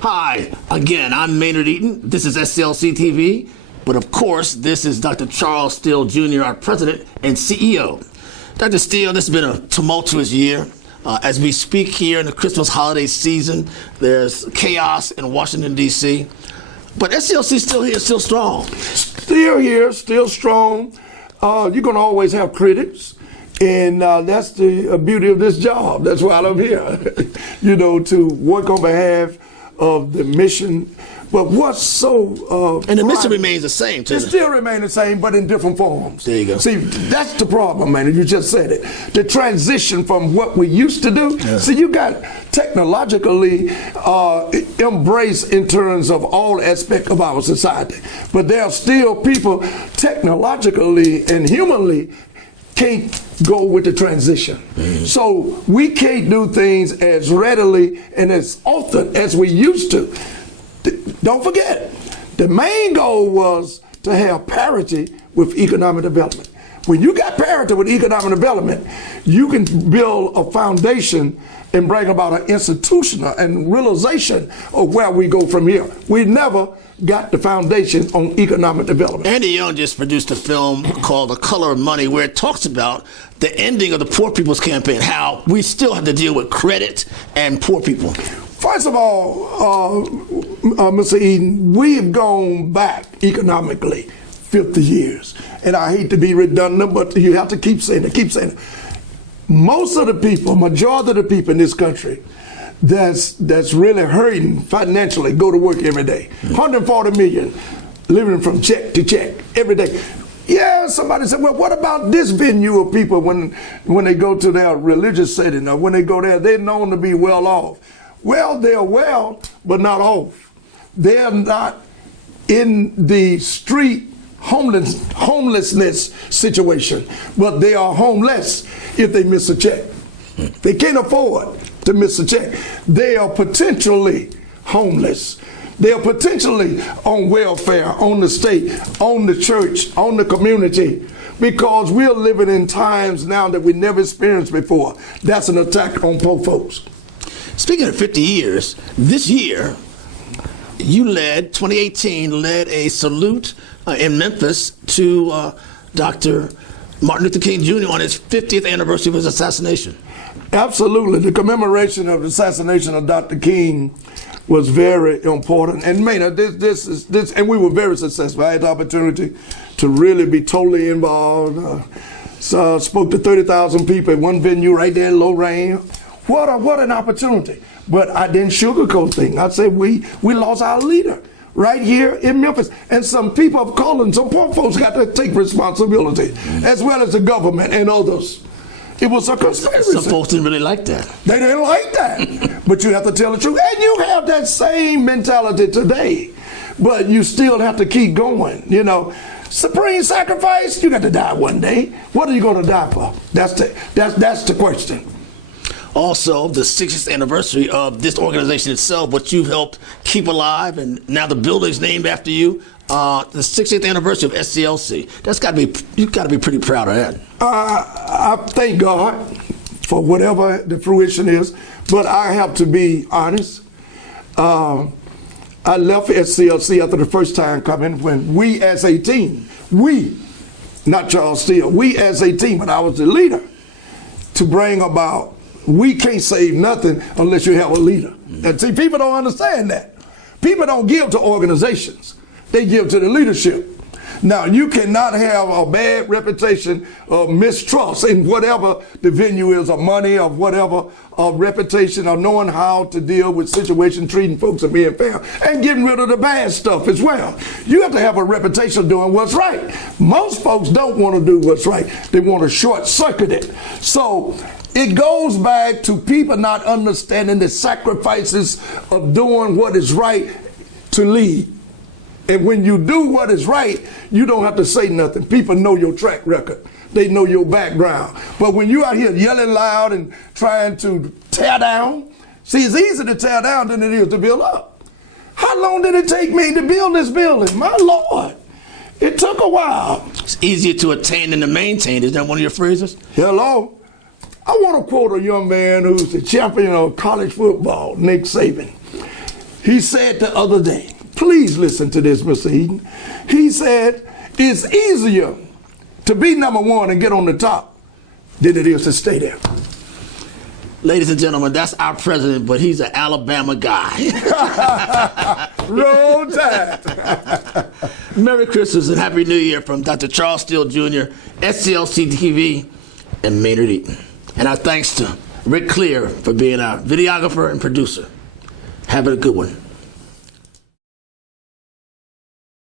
Hi, again, I'm Maynard Eaton. This is SCLC TV. But of course, this is Dr. Charles Steele Jr., our president and CEO. Dr. Steele, this has been a tumultuous year. As we speak here in the Christmas holiday season, there's chaos in Washington, D.C. But SCLC is still here, still strong. Still here, still strong. You're going to always have critics. And that's the beauty of this job. That's why I'm here, to work on behalf of the mission. But what's so... and the mission remains the same, too. It still remains the same, but in different forms. There you go. See, that's the problem, man. You just said it. The transition from what we used to do. Yeah. See, you got technologically embraced in terms of all aspects of our society. But there are still people technologically and humanly can't go with the transition. Mm-hmm. So we can't do things as readily and as often as we used to. Don't forget, the main goal was to have parity with economic development. When you got parity with economic development, you can build a foundation and bring about an institutional and realization of where we go from here. We never got the foundation on economic development. Andy Young just produced a film called The Color of Money, where it talks about the ending of the Poor People's Campaign, how we still have to deal with credit and poor people. First of all, Mr. Eden, we have gone back economically 50 years. And I hate to be redundant, but you have to keep saying it, Most of the people, majority of the people in this country that's really hurting financially go to work every day. 140 million living from check to check every day. Yeah, somebody said, well, what about this venue of people when they go to their religious setting or when they go there, they're known to be well off. Well, they're well, but not off. They're not in the street homelessness situation, but they are homeless if they miss a check. They can't afford to miss a check. They are potentially homeless. They are potentially on welfare, on the state, on the church, on the community, because we're living in times now that we never experienced before. That's an attack on poor folks. Speaking of 50 years, this year, 2018, led a salute in Memphis to Dr. Martin Luther King Jr. on his 50th anniversary of his assassination. Absolutely. The commemoration of the assassination of Dr. King was very important. And Maynard, and we were very successful. I had the opportunity to really be totally involved. So spoke to 30,000 people at one venue right there in Lorraine. What an opportunity. But I didn't sugarcoat things. I said we lost our leader right here in Memphis. And some people of color and some poor folks got to take responsibility, as well as the government and others. It was a conspiracy. Some folks didn't really like that. They didn't like that. But you have to tell the truth. And you have that same mentality today. But you still have to keep going. Supreme sacrifice, you got to die one day. What are you going to die for? That's the question. Also, the 60th anniversary of this organization itself, what you've helped keep alive, and now the building's named after you. The 60th anniversary of SCLC. You've got to be pretty proud of that. I thank God for whatever the fruition is, but I have to be honest. I left SCLC after the first time coming when we as a team, not Charles Steele, we as a team, but I was the leader, to bring about, we can't save nothing unless you have a leader. And see, people don't understand that. People don't give to organizations. They give to the leadership. Now, you cannot have a bad reputation of mistrust in whatever the venue is, of money, of whatever, of reputation, of knowing how to deal with situations, treating folks and being fair, and getting rid of the bad stuff as well. You have to have a reputation of doing what's right. Most folks don't want to do what's right. They want to short-circuit it. So it goes back to people not understanding the sacrifices of doing what is right to lead. And when you do what is right, you don't have to say nothing. People know your track record. They know your background. But when you're out here yelling loud and trying to tear down, see, it's easier to tear down than it is to build up. How long did it take me to build this building? My Lord, it took a while. It's easier to attain than to maintain. Is that one of your phrases? Hello. I want to quote a young man who's the champion of college football, Nick Saban. He said the other day, please listen to this, Mr. Eden. He said, it's easier to be number one and get on the top than it is to stay there. Ladies and gentlemen, that's our president, but he's an Alabama guy. Roll Tide. Merry Christmas and Happy New Year from Dr. Charles Steele Jr., SCLC TV, and Maynard Eaton. And our thanks to Rick Clear for being our videographer and producer. Have a good one.